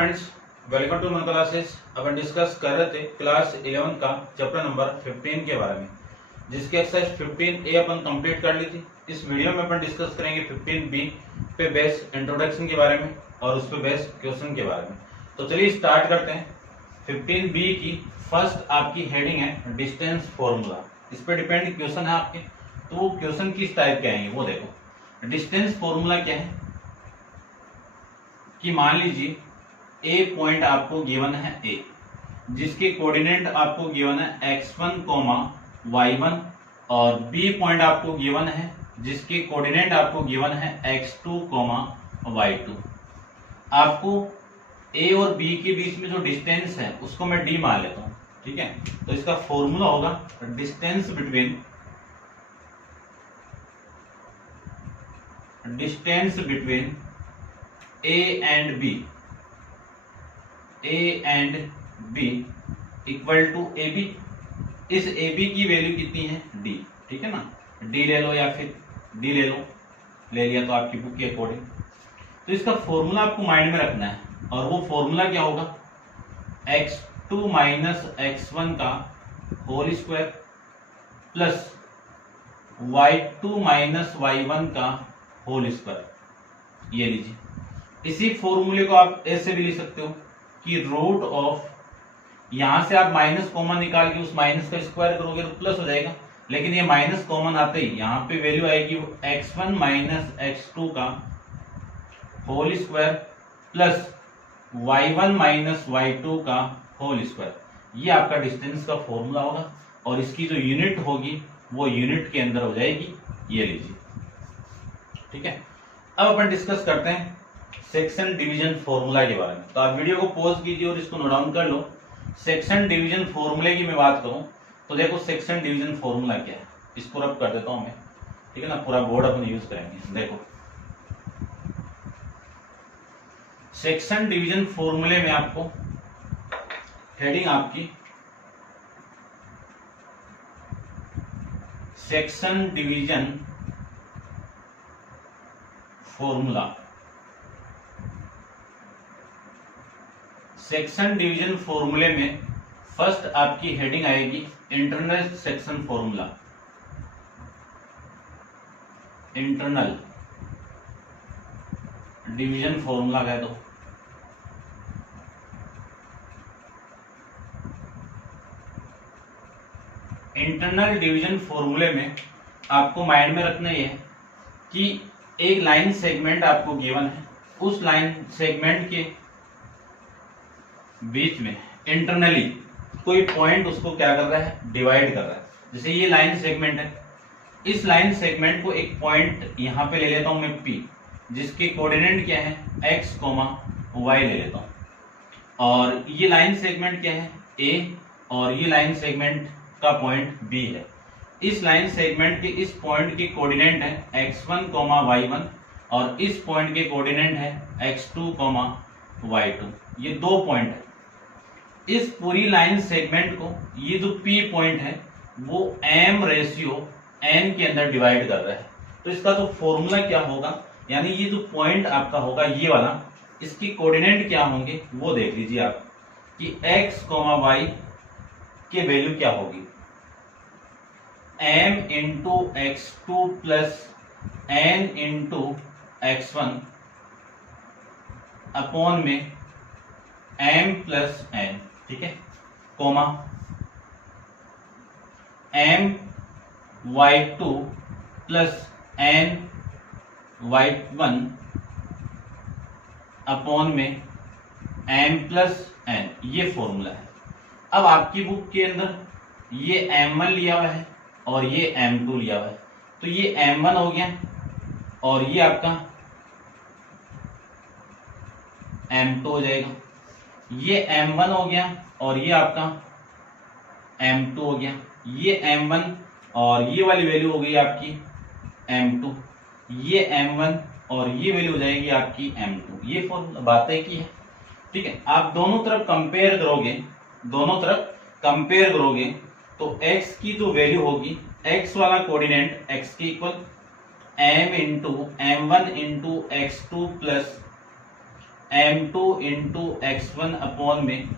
Friends, welcome to मन classes. अपन discuss कर रहे थे क्लास 11 का चैप्टर नंबर 15 के बारे में, जिसकी एक्सरसाइज 15A अपन कंप्लीट कर ली थी। इस वीडियो में अपन डिस्कस करेंगे 15B पे बेस इंट्रोडक्शन के बारे में और उस पे बेस क्वेश्चन के बारे में। तो चलिए स्टार्ट करते हैं। 15B की फर्स्ट आपकी हेडिंग है डिस्टेंस फॉर्मूला। इस पे डिपेंड क्वेश्चन है आपके, तो वो क्वेश्चन किस टाइप के आएंगे वो देखो। डिस्टेंस फॉर्मूला क्या है कि मान लीजिए ए पॉइंट आपको गिवन है ए, जिसके कोऑर्डिनेट आपको गिवन है x1, y1 और बी पॉइंट आपको गिवन है जिसके कोऑर्डिनेट आपको गिवन है x2, y2। आपको ए और बी के बीच में जो डिस्टेंस है उसको मैं डी मान लेता हूं, ठीक है। तो इसका फॉर्मूला होगा distance between A and B equal to A B. इस ए बी की वैल्यू कितनी है डी, ठीक है ना। डी ले लो या फिर डी ले लो, ले लिया तो आपकी बुक के अकॉर्डिंग। तो इसका फॉर्मूला आपको माइंड में रखना है और वो फॉर्मूला क्या होगा, x2 माइनस x1 का whole square plus y2 minus y1 का होल स्क्वायर। ये लीजिए, इसी फॉर्मूले को आप ऐसे भी लिख सकते हो कि रूट ऑफ, यहां से आप माइनस कॉमन निकाल के उस माइनस का स्क्वायर करोगे तो प्लस हो जाएगा, लेकिन ये माइनस कॉमन आते ही यहाँ पे वैल्यू आएगी x1 माइनस x2 का whole square plus y1 minus y2 का होल स्क्वायर। ये आपका डिस्टेंस का फॉर्मूला होगा और इसकी जो यूनिट होगी वो यूनिट के अंदर हो जाएगी। ये लीजिए, ठीक है। अब अपन डिस्कस करते हैं सेक्शन डिवीजन फॉर्मूला के बारे में। तो आप वीडियो को पॉज कीजिए और इसको नोट डाउन कर लो। सेक्शन डिवीजन फॉर्मूले की मैं बात करूं तो देखो, सेक्शन डिवीजन फॉर्मूला क्या है, इसको रब कर देता हूं मैं, ठीक है ना। पूरा बोर्ड अपन यूज करेंगे। देखो, सेक्शन डिवीजन फॉर्मूले में आपको हेडिंग आपकी section division formula. Section division फॉर्मूले में फर्स्ट आपकी हेडिंग आएगी internal section formula. Internal division formula कह दो। इंटरनल डिवीजन फॉर्मूले में आपको माइंड में रखना यह है कि एक लाइन सेगमेंट आपको गिवन है, उस लाइन सेगमेंट के बीच में इंटरनली कोई पॉइंट उसको क्या कर रहा है, डिवाइड कर रहा है। जैसे ये लाइन सेगमेंट है, इस लाइन सेगमेंट को एक पॉइंट यहां पे ले लेता हूं मैं P, जिसके कोऑर्डिनेट क्या है x, y ले लेता हूं। और ये लाइन सेगमेंट क्या है A, और ये लाइन सेगमेंट का पॉइंट B है। इस लाइन सेगमेंट के इस पॉइंट के कोऑर्डिनेट है x1, y1 और इस पॉइंट के कोऑर्डिनेट है x2, y2। ये दो पॉइंट है। इस पूरी लाइन सेगमेंट को ये जो P पॉइंट है वो m रेशियो n के अंदर डिवाइड कर रहा है। तो इसका तो फॉर्मूला क्या होगा, यानी ये जो पॉइंट आपका होगा ये वाला, इसकी कोऑर्डिनेट क्या होंगे वो देख लीजिए आप कि x, y के वैल्यू क्या होगी, m into x2 plus n into x1 upon में m प्लस n, ठीक है, comma m y2 plus n y1 upon में m प्लस n। ये फॉर्मूला है। अब आपकी बुक के अंदर ये m1 लिया हुआ है और ये m2 लिया हुआ है, तो ये m1 हो गया और ये आपका m2 हो जाएगा। ये m1 हो गया और ये आपका m2 हो गया। ये m1 और ये वाली वैल्यू हो गई आपकी m2, ये m1 और ये वैल्यू हो जाएगी आपकी m2। ये फॉर्मूला बात है की है, ठीक है। आप दोनों तरफ कंपेयर करोगे, तो x की जो वैल्यू होगी, x वाला कोऑर्डिनेट x के equal m into m1 into x2 plus m2 into x1 upon में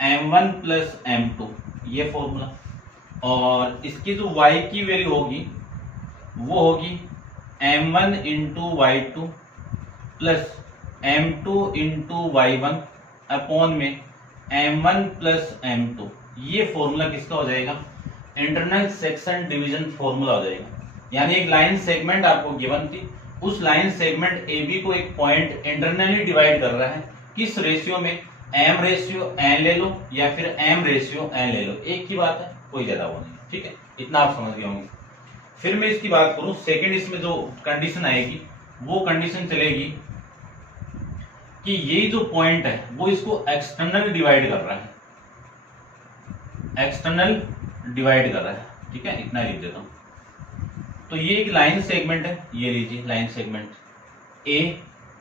m1 प्लस m2, ये फॉर्मूला। और इसकी जो y की वैल्यू होगी वो होगी m1 into y2 plus m2 into y1 upon में m1 प्लस m2। ये फॉर्मूला किसका हो जाएगा? इंटरनल सेक्शन डिवीजन फॉर्मूला हो जाएगा। यानी एक लाइन सेगमेंट आपको गिवन थी, उस लाइन सेगमेंट AB को एक पॉइंट इंटरनली डिवाइड कर रहा है, किस रेशियो में? m रेशियो n ले लो या फिर m रेशियो n ले लो, एक ही बात है, कोई ज्यादा वो नहीं। ठीक है, इतना आप समझ गए होंगे। फिर मैं इसकी बात करूं, सेकंड इसमें जो कंडीशन आएगी वो कंडीशन चलेगी कि ये जो पॉइंट है वो इसको एक्सटर्नल डिवाइड कर रहा है, एक्सटर्नल डिवाइड कर रहा है। ठीक है, इतना लिख देता हूं। तो ये एक लाइन सेगमेंट है, ये लीजिए लाइन सेगमेंट A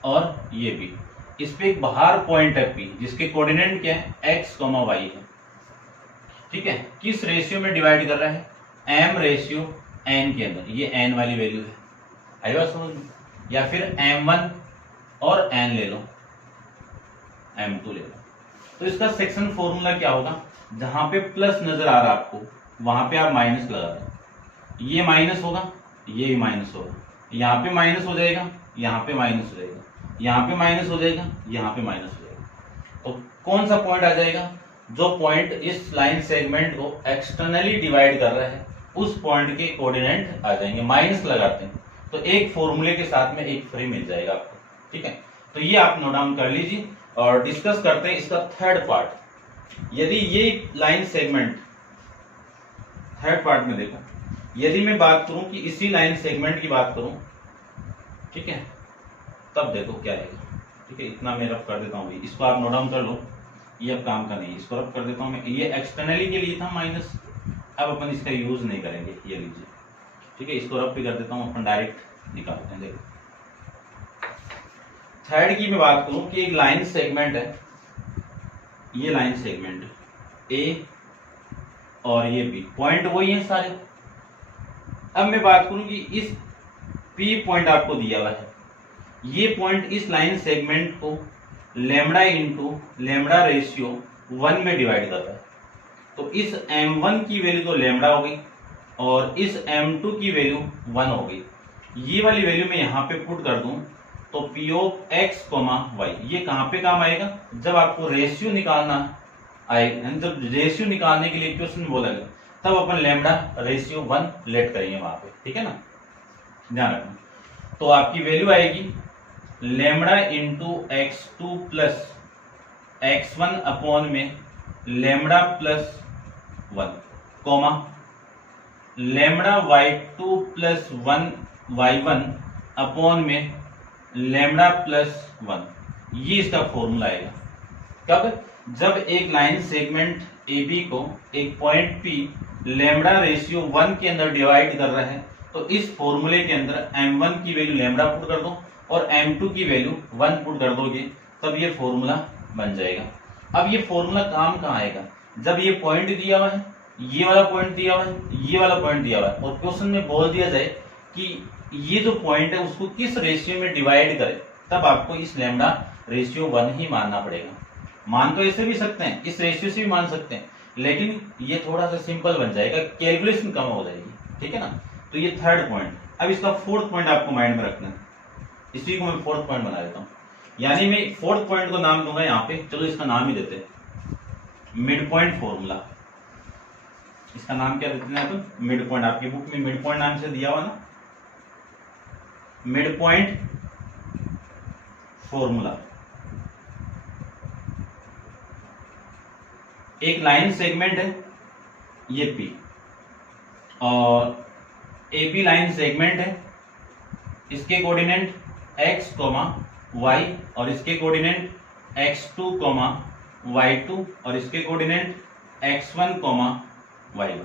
और ये B, इस पे एक बाहर पॉइंट है P जिसके कोऑर्डिनेट क्या है? x, y है। ठीक है, किस रेशियो में डिवाइड कर रहा है? m रेशियो n के अंदर, ये n वाली वैल्यू है, आई बात समझ में? या फिर m1 और n ले लो, m2 ले लो। तो इसका सेक्शन फॉर्मूला क्या होगा? जहां पे प्लस नजर आ रहा है आपको वहां पे आप माइनस लगा दो, ये माइनस होगा, ये भी माइनस होगा, यहाँ पे माइनस हो जाएगा, यहाँ पे माइनस हो जाएगा, यहाँ पे माइनस हो जाएगा, यहाँ पे माइनस हो जाएगा। तो कौन सा पॉइंट आ जाएगा? जो पॉइंट इस लाइन सेगमेंट को एक्सटर्नली डिवाइड कर रहा है उस पॉइंट के कोऑर्डिनेट आ जाएंगे, माइनस लगाते हैं तो एक फॉर्मूले के साथ में एक फ्री मिल जाएगा आपको। ठीक है, तो ये आप नोट डाउन कर लीजिए और डिस्कस करते हैं इसका थर्ड पार्ट। यदि ये लाइन सेगमेंट, थर्ड पार्ट में देखो, यदि मैं बात करूं कि इसी लाइन सेगमेंट की बात करूं, ठीक है, तब देखो क्या आएगा। ठीक है, इतना मैं रफ कर देता हूं भाई, इसको आप नोट डाउन कर लो, ये अब काम का नहीं, इसको रफ कर देता हूं मैं। ये एक्सटर्नली के लिए था माइनस, अब अपन इसका यूज नहीं करेंगे, ये लीजिए। ठीक है, इसको रफ भी कर देता हूं, अपन डायरेक्ट निकालते हैं। देखो थर्ड की मैं बात करूं कि एक लाइन सेगमेंट है, ये लाइन सेगमेंट A और ये B, पॉइंट वही है सारे। अब मैं बात करूं कि इस P पॉइंट आपको दिया हुआ है, ये पॉइंट इस लाइन सेगमेंट को लैम्बडा इंटू लैम्बडा रेशियो 1 में डिवाइड करता है। तो इस m1 की वैल्यू तो लैम्बडा हो गई और इस m2 की वैल्यू 1 हो गई। ये वाली वैल्यू मैं यहाँ पे पुट कर दूं तो P ऑफ x, y, ये कहाँ पे काम आएगा? जब आपको रेशियो निकालना आएगा, जब रेशियो निकालने के लिए क्वेश्चन बोला गया तब अपन लैम्बडा रेशियो 1 लेट करेंगे वहां पे। ठीक है ना, ध्यान रखना। तो आपकी वैल्यू आएगी lambda into x2 plus x1 upon में lambda plus 1, comma lambda y2 plus 1 y1 upon में लैम्बडा प्लस 1। ये इसका फॉर्मूला आएगा कब? जब एक लाइन सेगमेंट AB को एक पॉइंट P लैम्बडा रेशियो 1 के अंदर डिवाइड कर रहा है तो इस फॉर्मूले के अंदर m1 की वैल्यू लैम्बडा पुट कर दो और m2 की वैल्यू 1 पुट कर दोगे, तब ये फॉर्मूला बन जाएगा। अब ये फॉर्मूला काम कहाँ आएगा? जब ये पॉइंट दिया हुआ है, ये वाला पॉइंट दिया हुआ है, ये वाला पॉइंट दिया हुआ है और क्वेश्चन में बोल दिया जाए कि ये जो पॉइंट है उसको किस रेशियो में डिवाइड करे, तब आपको इस लैम्बडा रेशियो 1 ही मानना पड़ेगा। मान तो ऐसे भी सकते हैं, इस रेशियो से भी मान सकते हैं, लेकिन ये थोड़ा सा सिंपल बन जाएगा, कैलकुलेशन कम हो जाएगी। ठीक है ना, तो ये थर्ड पॉइंट। अब इसका फोर्थ पॉइंट आपको माइंड में रखना है, इसी को मैं फोर्थ पॉइंट बना देता हूँ। यानी मैं फोर्थ पॉइंट को नाम दूंगा यहाँ पे, चलो इसका नाम ही देते हैं मिड पॉइंट फॉर्मूला। इसका नाम क्या देते हैं अपन? Mid point. आपकी बुक में मिड पॉइंट नाम से दिया हुआ ना, मिड पॉइंट फॉर्मूला। एक लाइन सेगमेंट है ये P और AB लाइन सेगमेंट है, इसके कोऑर्डिनेट x, y और इसके कोऑर्डिनेट x2, y2 और इसके कोऑर्डिनेट x1, y1।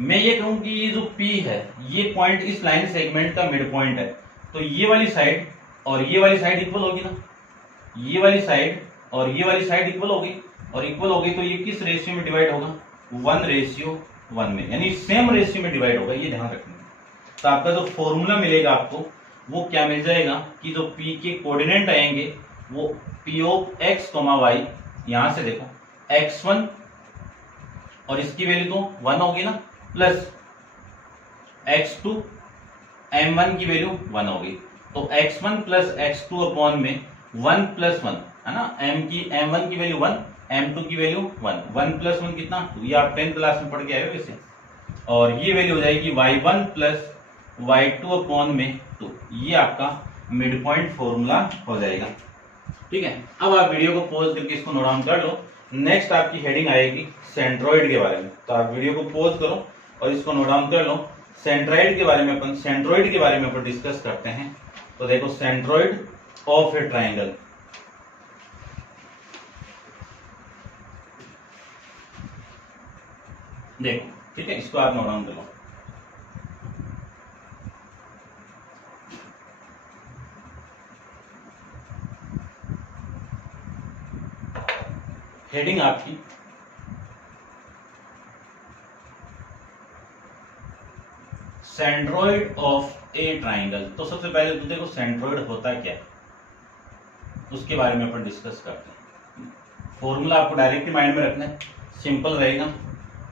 मैं ये कहूं कि ये जो P है ये पॉइंट इस लाइन सेगमेंट का मिड पॉइंट है, तो ये वाली साइड और ये वाली साइड इक्वल होगी ना, ये वाली साइड और ये वाली साइड इक्वल होगी, और इक्वल होगी तो ये किस रेशियो में डिवाइड होगा? 1:1 में, यानी सेम रेशियो में डिवाइड होगा, ये ध्यान रखना। तो आपका जो फॉर्मूला मिलेगा आपको वो क्या मिल जाएगा कि जो P के कोऑर्डिनेट आएंगे वो P ऑफ x, y, यहां से देखो x1 और इसकी वैल्यू तो 1 होगी ना, प्लस x2 m1 की वैल्यू 1 होगी। तो x1 प्लस x2 अपॉन में 1 प्लस 1 है ना, m1 की वैल्यू 1, m2 की वैल्यू 1, 1 प्लस 1 कितना 2, ये आप 10th क्लास में पढ़ के आए हो वैसे। और ये वैल्यू हो जाएगी y1 प्लस y2 अपॉन में 2, ये आपका मिड पॉइंट फॉर्मूला हो जाएगा। ठीक है, अब आप वीडियो को पॉज करके इसको नोट डाउन कर लो। नेक्स्ट आपकी हेडिंग आएगी सेंट्रॉइड के बारे में, तो आप वीडियो को पॉज करो और इसको नोट डाउन कर लो। सेंट्रॉइड के बारे में अपन डिस्कस करते हैं। तो देखो सेंट्रॉइड ऑफ ए ट्राइंगल, देखो ठीक है, इसको आप नोट डाउन कर लो। हेडिंग आपकी सेंट्रॉइड ऑफ ए ट्राइंगल। तो सबसे पहले तो देखो सेंट्रॉइड होता क्या है, उसके बारे में अपन डिस्कस करते हैं। फॉर्मूला आपको डायरेक्टली माइंड में रखना है, सिंपल रहेगा।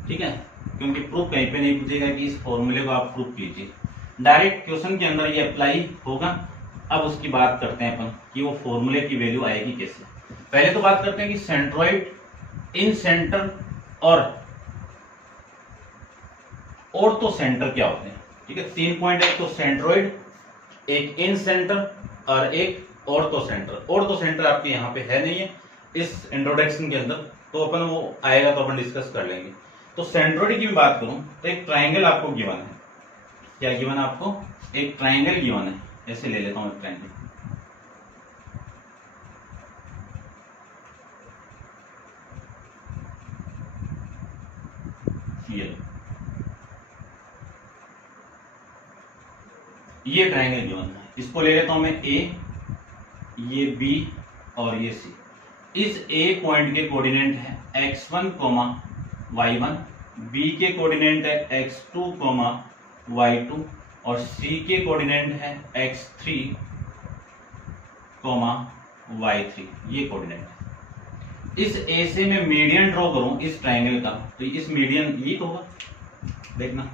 ठीक है, क्योंकि प्रूफ कहीं पे नहीं पूछेगा कि इस फॉर्मूले को आप प्रूफ कीजिए, डायरेक्ट क्वेश्चन के अंदर ये अप्लाई होगा। अब उसकी बात करते हैं अपन कि वो फॉर्मूले की वैल्यू आएगी कैसे। पहले तो बात करते हैं कि सेंट्रॉइड, इन सेंटर और ऑर्थो सेंटर क्या होते हैं। ठीक है, 3 पॉइंट, एक तो सेंट्रॉइड, एक इन सेंटर और एक ऑर्थो सेंटर। ऑर्थो सेंटर आपके यहाँ पे है नहीं है इस इंट्रोडक्शन के अंदर, तो अपन वो आएगा तो अपन डिस्कस कर लेंगे। तो सेंट्रॉइड की मैं बात करूं तो एक ट्राइंगल आपको गिवन है। क्या गिवन है आपको? एक ट्राइंगल गिवन है। ऐसे ले लेता हूं एक ट्राइंगल, ये ट्राइंगल गिवन है। इसको ले लेता हूं मैं ए, ये बी और ये सी। इस ए पॉइंट के कोऑर्डिनेट है x1, y1, बी के कोऑर्डिनेट है x2, y2 और सी के कोऑर्डिनेट है x3, y3। ये कोऑर्डिनेट है। इस ए से मैं मीडियन ड्रॉ करूं इस ट्राइंगल का, तो इस मीडियन ये तो होगा, देखना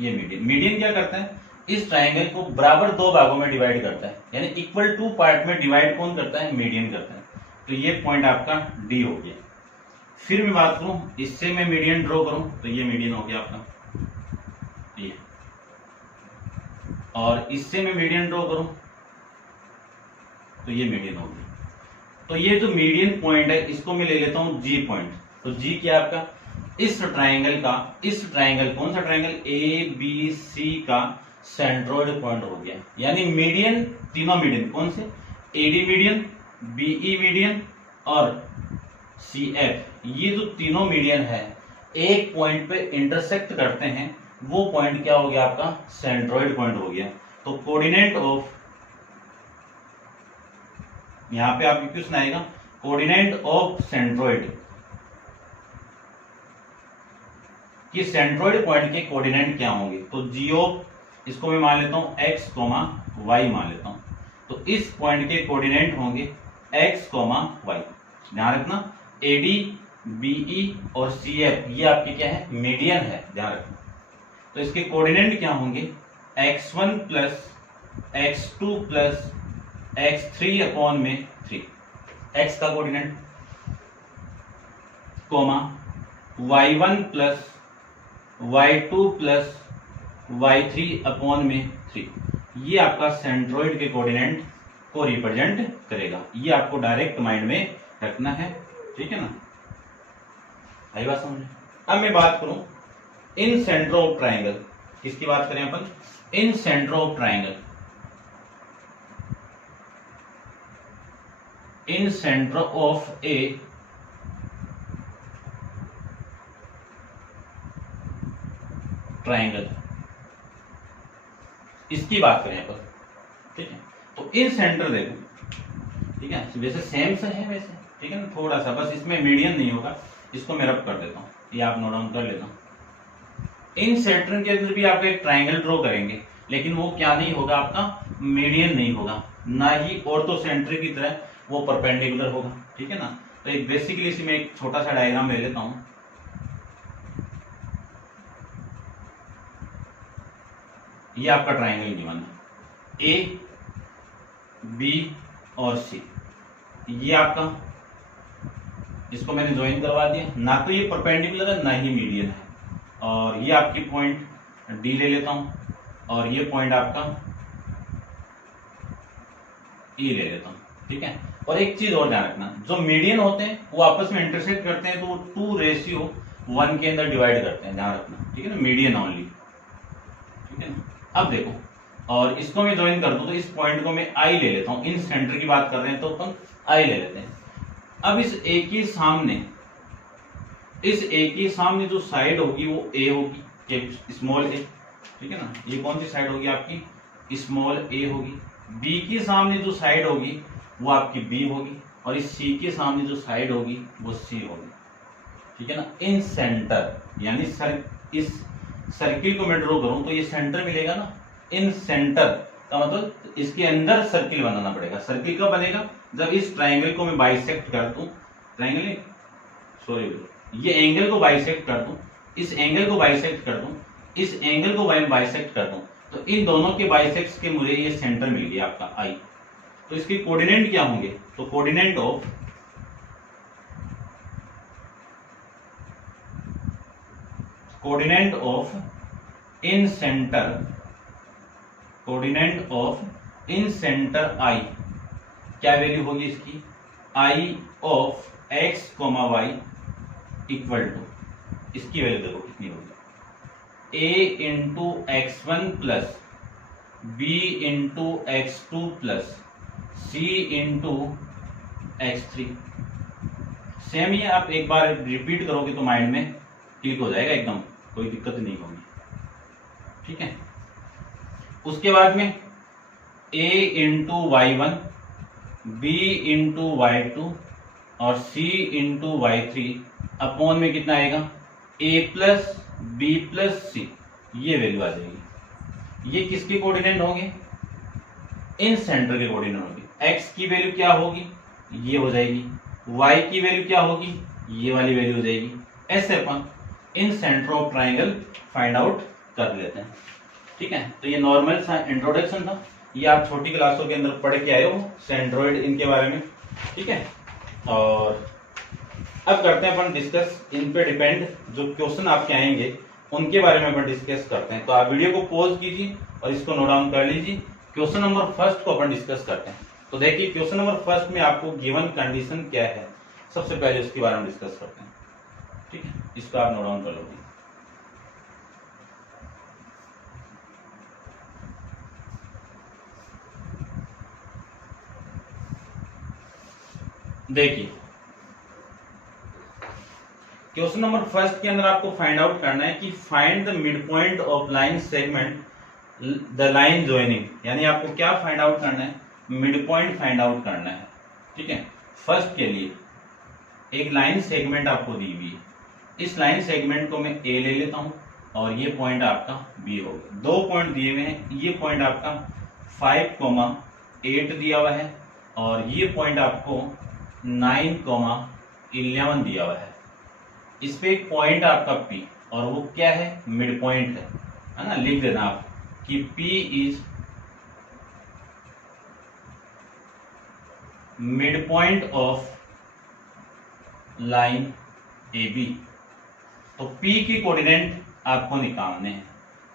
ये मीडियन क्या करता है, इस ट्राइंगल को बराबर 2 भागों में डिवाइड करता है, यानी इक्वल टू पार्ट में डिवाइड कौन करता है? मीडियन करता है। तो ये पॉइंट आपका डी हो गया। फिर मैं बात करूं, इससे मैं मीडियन ड्रॉ करूं तो ये मीडियन हो गया आपका ये, और इससे मैं मीडियन ड्रॉ करूं तो ये मीडियन हो गया। तो ये जो मीडियन पॉइंट है इसको मैं ले लेता हूं जी पॉइंट। तो जी क्या आपका? इस ट्राइंगल कौन सा ट्राइंगल? ए बी सी का सेंट्रॉइड पॉइंट हो गया। यानी मीडियन, तीनों मीडियन कौन से? एडी मीडियन, बीई मीडियन और सीएफ, ये जो तीनों मीडियन है एक पॉइंट पे इंटरसेक्ट करते हैं, वो पॉइंट क्या हो गया आपका? सेंट्रॉइड पॉइंट हो गया। तो कोऑर्डिनेट ऑफ, यहां पे आपके क्वेश्चन आएगा कोऑर्डिनेट ऑफ सेंट्रॉइड, कि सेंट्रॉइड पॉइंट के कोऑर्डिनेट क्या होंगे। तो जी ऑफ, इसको मैं मान लेता हूं x, y मान लेता हूं। तो इस पॉइंट के कोऑर्डिनेट होंगे x, y। ध्यान रखना AD, BE और CF ये आपके क्या है? मीडियन है, ध्यान रखना। तो इसके कोऑर्डिनेट क्या होंगे? x1 plus x2 plus x3 upon में 3, x का coordinate, y1 plus y2 plus y3 upon में 3। ये आपका सेंट्रॉइड के कोऑर्डिनेट को रिप्रेजेंट करेगा। ये आपको डायरेक्ट माइंड में रखना है, ठीक है ना? आई बात समझ? अब मैं बात करूं इन सेंटर ऑफ ट्राइंगल, किसकी बात करें अपन? Incentre of triangle, incentre of a triangle, इसकी बात करें अपन, ठीक है? तो इन सेंटर देखो, ठीक है, वैसे सेम से है वैसे, ठीक है ना? थोड़ा सा बस इसमें मीडियन नहीं होगा, इसको मैं रब कर देता हूं, ये आप नोट डाउन कर लेता हूं। इन सेंटर के अंदर भी आप एक ट्राइंगल ड्रॉ करेंगे, लेकिन वो क्या नहीं होगा, आपका मीडियन नहीं होगा, ना ही ऑर्थो सेंटर की तरह वो परपेंडिकुलर होगा, ठीक है ना। तो एक बेसिकली इसमें एक छोटा सा डायग्राम ले लेता हूं। ये आपका ट्राइंगल गिवन है, ए बी और सी, ये आपका, इसको मैंने ज्वाइन करवा दिया, ना तो ये परपेंडिकुलर है ना ही मीडियन है, और ये आपकी पॉइंट डी ले लेता हूं, और ये पॉइंट आपका ई ले लेता हूं, ठीक है। और एक चीज और ध्यान रखना, जो मीडियन होते हैं वो आपस में इंटरसेक्ट करते हैं तो वो 2:1 के अंदर डिवाइड करते हैं, ध्यान रखना, ठीक है ना, मीडियन ओनली, ठीक है ना। अब देखो, और इसको मैं ज्वाइन कर दूं तो इस पॉइंट को मैं आई ले लेता हूं, इन सेंटर की बात कर रहे हैं तो अपन आई ले लेते हैं। अब इस ए के सामने, इस ए के सामने जो साइड होगी वो ए होगी, स्मॉल ए, ठीक है ना। ये कौन सी साइड होगी, आपकी स्मॉल ए होगी। बी के सामने जो साइड होगी वो आपकी बी होगी, और इस सी के सामने जो साइड होगी वो सी होगी, ठीक है ना। इन सेंटर, यानी इस सर्किल को मैं ड्रॉ करूं तो ये सेंटर मिलेगा ना, इन सेंटर का मतलब इसके अंदर सर्किल बनाना पड़ेगा। सर्किल कब बनेगा, जब इस ट्राइंगल को मैं बाइसेक्ट कर दूं, ट्राइंगल सॉरी ये एंगल को बाइसेक्ट कर दूं, इस एंगल को बाइसेक्ट कर दूं, इस एंगल को बाइसेक्ट कर दूं, तो इन दोनों के बाइसेक्ट्स के मुझे ये सेंटर मिल गया आपका आई। तो इसके कोऑर्डिनेट क्या होंगे, तो coordinate of incentre I, क्या वैल्यू होगी इसकी, I of x comma y equal to, इसकी वैल्यू देखो कितनी होगी, a into x1 plus B into x2 plus C into x3। Same ही आप एक बार रिपीट करोगे तो माइंड में क्लिक हो जाएगा एकदम, कोई दिक्कत नहीं होगी, ठीक है। उसके बाद में a into y1, b into y2 और c इंटू y3 अपॉन में कितना आएगा, a प्लस बी प्लस सी, ये वैल्यू आ जाएगी। ये किसके कोऑर्डिनेट होंगे, इन सेंटर के कोऑर्डिनेट होंगे। x की वैल्यू क्या होगी, ये हो जाएगी, y की वैल्यू क्या होगी, ये वाली वैल्यू हो जाएगी। ऐसे अपन incentre of triangle find out कर लेते हैं, ठीक है। तो ये नॉर्मल सा इंट्रोडक्शन था, ये आप छोटी क्लासों के अंदर पढ़ के आए हो सेंट्रोइड इनके बारे में, ठीक है। और अब करते हैं अपन डिस्कस, इन पे डिपेंड जो क्वेश्चन आपके आएंगे उनके बारे में अपन डिस्कस करते हैं। तो आप वीडियो को पॉज कीजिए और इसको नोट डाउन कर लीजिए। क्वेश्चन नंबर फर्स्ट को अपन डिस्कस करते हैं। तो देखिए क्वेश्चन नंबर फर्स्ट में आपको गिवन कंडीशन क्या है, सबसे पहले उसके बारे में डिस्कस करते हैं, ठीक है। इसको आप नोट डाउन कर लोगे। देखिए क्वेश्चन नंबर फर्स्ट के अंदर आपको फाइंड आउट करना है कि find the mid point of line segment the line joining, यानी आपको क्या फाइंड आउट करना है, मिड पॉइंट फाइंड आउट करना है, ठीक है। फर्स्ट के लिए एक लाइन सेगमेंट आपको दी हुई है, इस लाइन सेगमेंट को मैं ए ले लेता हूं और ये पॉइंट आपका बी होगा। दो पॉइंट दिए हुए हैं, ये पॉइंट आपका 5,8 दिया हुआ है और ये पॉइंट आपको 9,11 दिया हुआ है। इस पे एक पॉइंट आपका P और वो क्या है, मिड पॉइंट है ना। लिख देना आप कि P is mid point of line AB। तो P की कोऑर्डिनेट आपको निकालने हैं,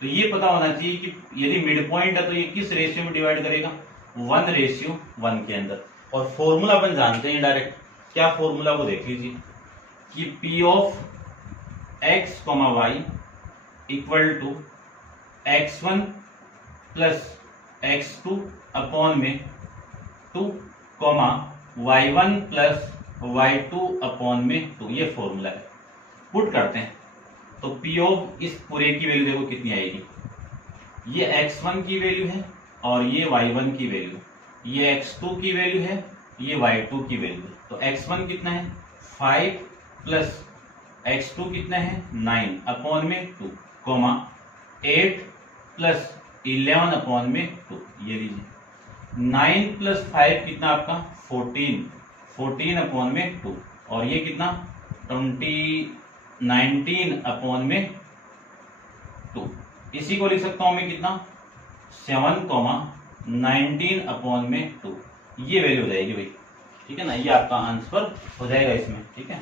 तो ये पता होना चाहिए कि यदि मिड पॉइंट है तो ये किस रेशियो में डिवाइड करेगा, 1:1 के अंदर। और फॉर्मूला अपन जानते हैं डायरेक्ट, क्या फॉर्मूला वो देख लीजिए कि P of x, y equal to x1 plus x2 upon में 2, y1 प्लस y2 अपॉन में 2, ये फॉर्मूला है। पुट करते हैं तो P ऑफ इस पूरे की वैल्यू देखो कितनी आएगी, ये x1 की वैल्यू है और ये y1 की वैल्यू, ये x2 की वैल्यू है, ये y2 की वैल्यू। तो x1 कितना है 5 प्लस x2 कितना है 9 अपॉन में 2, कॉमा 8 प्लस 11 अपॉन में 2, ये लीजिए। 9 प्लस 5 कितना आपका 14 अपॉन में 2, और ये कितना 19 अपॉन में 2। इसी को लिख सकता हूं मैं कितना 7, 19 अपॉन में 2, ये वैल्यू हो जाएगी भाई, ठीक है ना। ये आपका आंसर हो जाएगा इसमें, ठीक है।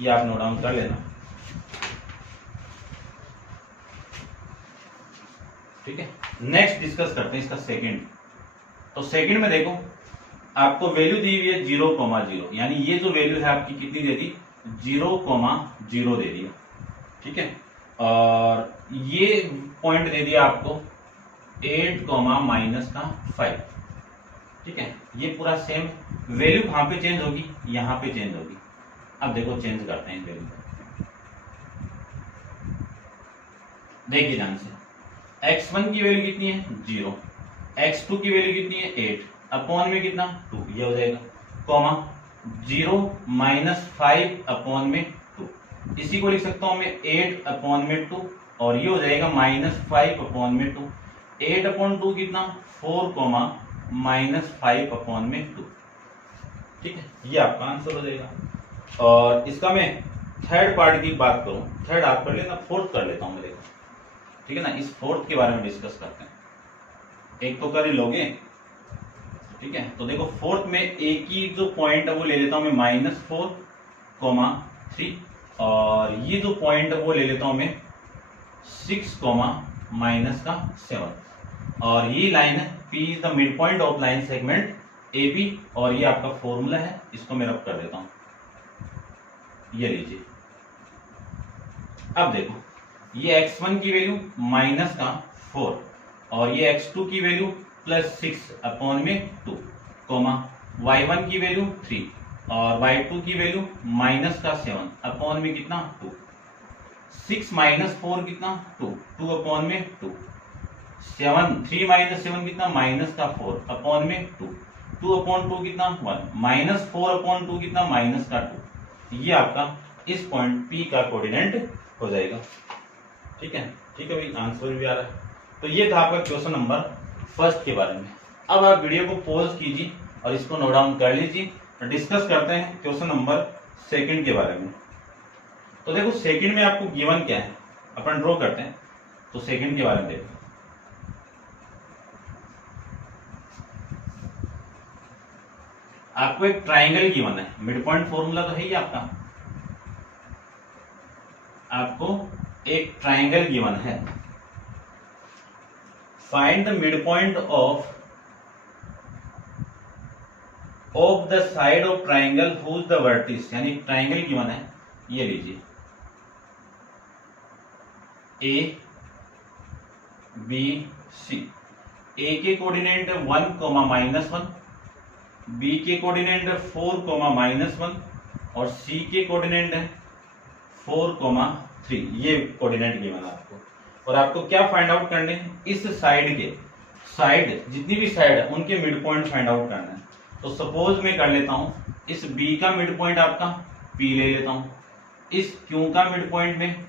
ये आप नोट डाउन कर लेना, ठीक है। नेक्स्ट डिस्कस करते हैं इसका सेकंड। तो सेकंड में देखो आपको वैल्यू दी हुई है 0,0, यानी ये जो वैल्यू है आपकी कितनी दे दी 0,0 दे दिया, ठीक है। और ये पॉइंट दे दिया आपको 8, -5, ठीक है। ये पूरा सेम वैल्यू कहां पे चेंज होगी, यहां पे चेंज होगी। अब देखो चेंज करते हैं वैल्यू, देखिए ध्यान से। x1 की वैल्यू कितनी है 0, x2 की वैल्यू कितनी है 8, अपॉन में कितना 2, ये हो जाएगा, कॉमा 0 -5 अपॉन में 2। इसी को लिख सकता हूं मैं 8 अपॉन में 2, और ये हो जाएगा -5 अपॉन में 2। 8 अपॉन 2 कितना 4, -5 अपॉन में 2, ठीक है। ये आपका आंसर हो जाएगा। और इसका मैं थर्ड पार्ट की बात करूं, थर्ड आप कर लेना, फोर्थ कर लेता हूं मैं, देखो ठीक है ना। इस फोर्थ के बारे में डिस्कस करते हैं, एक तो कर ही लोगे, ठीक है। तो देखो फोर्थ में एक ही जो पॉइंट है वो ले लेता हूं मैं -4,3, और ये जो पॉइंट है वो ले लेता हूं मैं 6, -7, और ये लाइन है P is the mid point of line segment AB, और ये आपका फॉर्मूला है, इसको मैं रब कर देता हूं, ये लीजिए। अब देखो ये x1 की वैल्यू -4, और ये x2 की वैल्यू +6 अपॉन में 2, y1 की वैल्यू 3, और y2 की वैल्यू -7 अपॉन में कितना 2। 6 - 4 कितना 2 अपॉन में 2। 3 - 7 कितना -4 अपॉन में 2 अपॉन 2 कितना 1, -4 अपॉन 2 कितना -2। ये आपका इस पॉइंट P का कोऑर्डिनेट हो जाएगा, ठीक है, ठीक है भाई। आंसर भी आ रहा है। तो ये था आपका क्वेश्चन नंबर फर्स्ट के बारे में। अब आप वीडियो को पॉज कीजिए और इसको नोट डाउन कर लीजिए, डिस्कस करते हैं क्वेश्चन नंबर सेकंड के बारे में। तो देखो सेकंड में आपको गिवन क्या है, अपन ड्रॉ करते हैं। तो सेकंड के बारे में देखो, आपको एक ट्राइंगल गिवन है, मिड पॉइंट फॉर्मूला तो है ही आपका, आपको एक ट्राइंगल गिवन है। Find the mid point of the side of triangle whose the vertices, यानी ट्राइंगल गिवन है, ये लीजिए A B C। A के कोऑर्डिनेट 1, -1, B के कोऑर्डिनेट 4, -1, और C के कोऑर्डिनेट है 4, 3। ये कोऑर्डिनेट गिवन है आपको, और आपको क्या फाइंड आउट करने हैं, इस साइड के जितनी भी साइड है उनके मिड पॉइंट फाइंड आउट करना है। तो सपोज मैं कर लेता हूं, इस B का मिड पॉइंट आपका P ले लेता हूं, इस Q का मिड पॉइंट में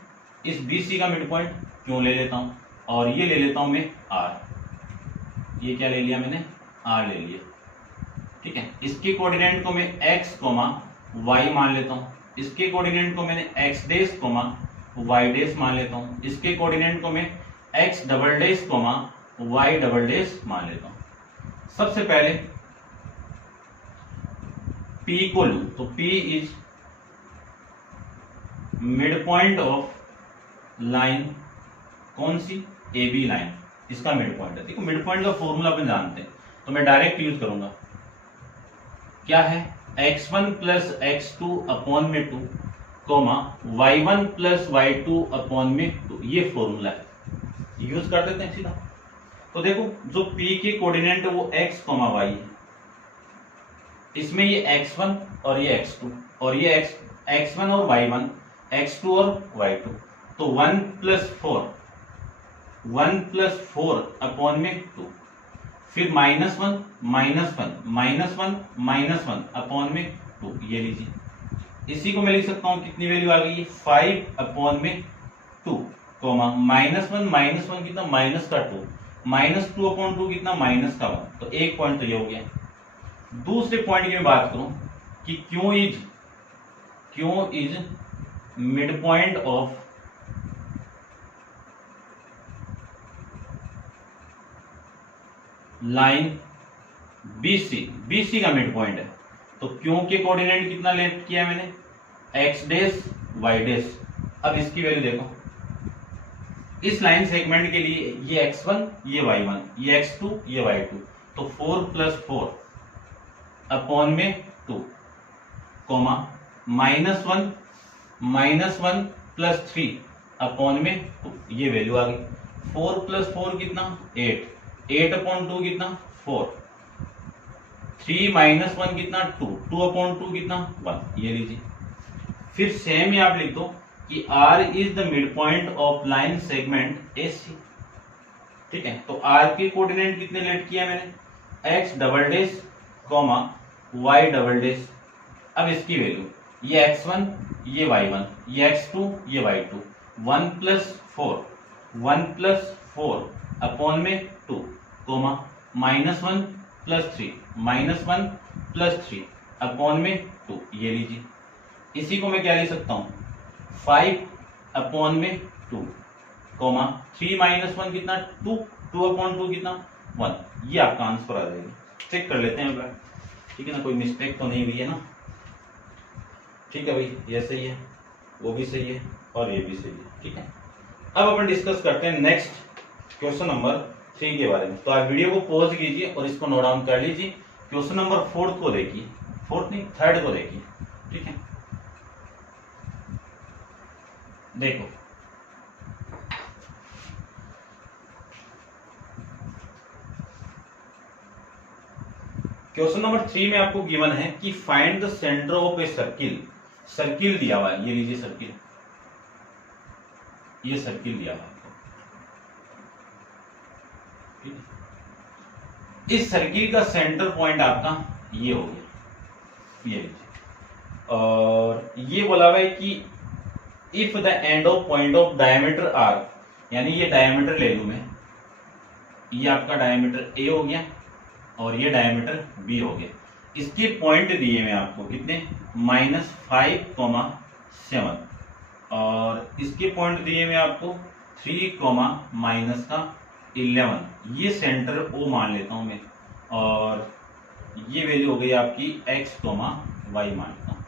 इस BC का मिड पॉइंट Q ले लेता हूं, और ये ले लेता हूं मैं R। ये क्या ले लिया मैंने, R ले लिया, ठीक है। इसके कोऑर्डिनेट को मैं x, y मान लेता हूं, इसके कोऑर्डिनेट को मैंने x डैश, y डैश मान लेता हूं, इसके कोऑर्डिनेट को मैं x double dash, y double dash मान लेता हूं। सबसे पहले P को लूं, तो P is mid point of line, कौन सी, AB लाइन, इसका मिड पॉइंट है। देखो मिड पॉइंट का फॉर्मूला अपन जानते हैं, तो मैं डायरेक्ट यूज करूंगा, क्या है x1 + x2 अपॉन में 2, y1 + y2 अपॉन में 2, ये फॉर्मूला है, यूज कर देते हैं सीधा। तो देखो जो P के कोऑर्डिनेट है वो x, y है, इसमें ये x1 और ये x2, और ये x1 और y1, x2 और y2, तो 1 + 4 अपॉन में 2, फिर -1 अपॉन में 2, ये लीजिए। इसी को मैं लिख सकता हूं, कितनी वैल्यू आ गई, 5 अपॉन में 2, कोमा -1 कितना माइनस का 2, -2/2 कितना माइनस का 1, तो एक पॉइंट तो ये हो गया। दूसरे पॉइंट की मैं बात करूं कि Q is mid point of line BC का मिड पॉइंट है, तो क्यू के कोऑर्डिनेट कितना लेट किया मैंने, x डैश y डैश। अब इसकी वैल्यू देखो, इस लाइन सेगमेंट के लिए ये x1 ये y1 ये x2 ये y2, तो 4 + 4 अपॉन में 2 कोमा -1 + 3 अपॉन में 2, ये वैल्यू आ गई। 4 + 4 कितना 8/2 कितना 4, 3 - 1 कितना 2/2 कितना 1, ये लीजिए। फिर सेम ही आप लिख दो कि R is the mid point of line segment AC, ठीक है। तो R के कोऑर्डिनेट कितने लेट किया मैंने, x double dash comma y double dash. अब इसकी वैल्यू, ये x1 ये y1 ये x2 ये y2, 1 + 4 अपॉन में 2 कोमा -1 + 3 अपॉन में 2, ये लीजिए। इसी को मैं क्या लिख सकता हूं, 5 अपॉन में 2 कोमा 3 - 1 कितना 2/2 कितना 1, ये आपका आंसर आ जाएगा। चेक कर लेते हैं एक, ठीक है ना, कोई मिस्टेक तो नहीं हुई है ना। ठीक है भाई, ये सही है, वो भी सही है और ये भी सही है, ठीक है। अब अपन डिस्कस करते हैं नेक्स्ट क्वेश्चन नंबर 3 के बारे में। तो आप वीडियो को पॉज कीजिए और इसको नोट डाउन कर लीजिए। क्वेश्चन नंबर 4 को देखिए, 4 नहीं 3 को देखिए, ठीक है। देखो क्वेश्चन नंबर 3 में आपको गिवन है कि find the centre of a circle. Circle दिया हुआ है, ये लीजिए सर्किल, ये सर्किल दिया हुआ है, ठीक है। इस सर्किल का सेंटर पॉइंट आपका ये हो गया, ये लीजिए। और ये बोला हुआ है कि if the end of point of diameter r, यानी ये डायमीटर ले लू मैं, ये आपका डायमीटर a हो गया और ये डायमीटर b हो गया। इसके पॉइंट दिए मैं आपको कितने, -5, 7 और इसके पॉइंट दिए मैं आपको 3, -11। ये सेंटर O मान लेता हूं मैं, और ये वैल्यू हो गई आपकी x, y मान लेता हूं।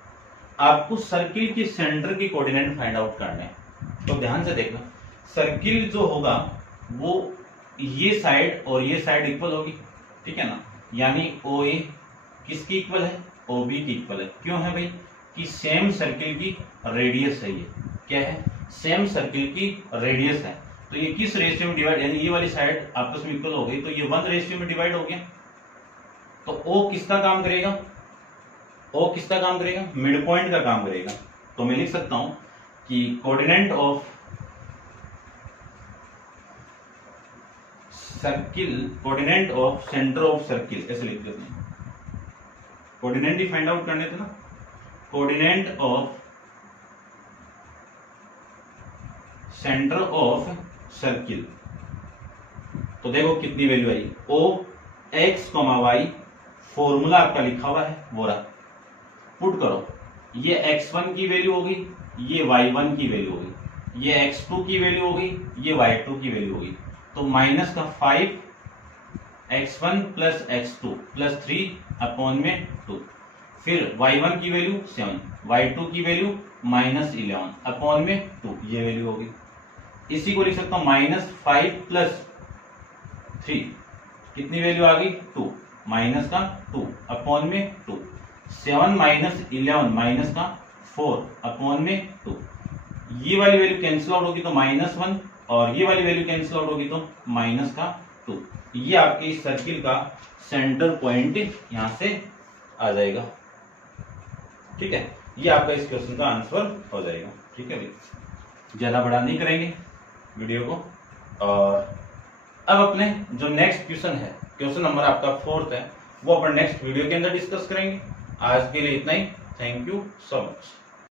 आपको सर्किल के सेंटर की कोऑर्डिनेट फाइंड आउट करना है, तो ध्यान से देखना। सर्किल जो होगा वो ये साइड और ये साइड इक्वल होगी, ठीक है ना, यानी OA किसकी इक्वल है, OB की इक्वल है। क्यों है भाई, कि सेम सर्किल की रेडियस है, ये क्या है, सेम सर्किल की रेडियस है। तो ये किस रेशियो में डिवाइड, यानी ये वाली साइड आपस में इक्वल हो गई, तो ये 1 रेशियो में डिवाइड हो गया। तो O किसका काम करेगा, O किसका काम करेगा, मिड पॉइंट का काम करेगा। तो मैं लिख सकता हूं कि coordinate of circle, coordinate of centre of circle, ऐसे लिख देते हैं। कोऑर्डिनेट ही फाइंड आउट करने थे ना, coordinate of centre of circle. तो देखो कितनी वैल्यू आई, O x, y, फॉर्मूला आपका लिखा हुआ है वो रहा, पुट करो। ये x1 की वैल्यू हो गई, ये y1 की वैल्यू हो गई, ये x2 की वैल्यू हो गई, ये y2 की वैल्यू हो गई। तो -5 x1 + x2 + 3 अपॉन में 2, फिर y1 की वैल्यू 7, y2 की वैल्यू -11 अपॉन में 2, ये वैल्यू हो गई। इसी को लिख सकता हूं -5 + 3, कितनी वैल्यू आ गई 2, -2 अपॉन में 2, 7 - 11 -4 अपॉन में 2। ये वाली वैल्यू कैंसिल आउट होगी तो -1, और ये वाली वैल्यू कैंसिल आउट होगी तो -2। ये आपके इस सर्किल का सेंटर पॉइंट यहां से आ जाएगा, ठीक है। ये आपका इस क्वेश्चन का आंसर हो जाएगा, ठीक है भाई। ज्यादा बड़ा नहीं करेंगे वीडियो को। और अब अपने जो नेक्स्ट क्वेश्चन है, क्वेश्चन नंबर आपका 4 है, वो अपन नेक्स्ट वीडियो के अंदर डिस्कस करेंगे। आज के लिए इतना ही, थैंक यू सो मच।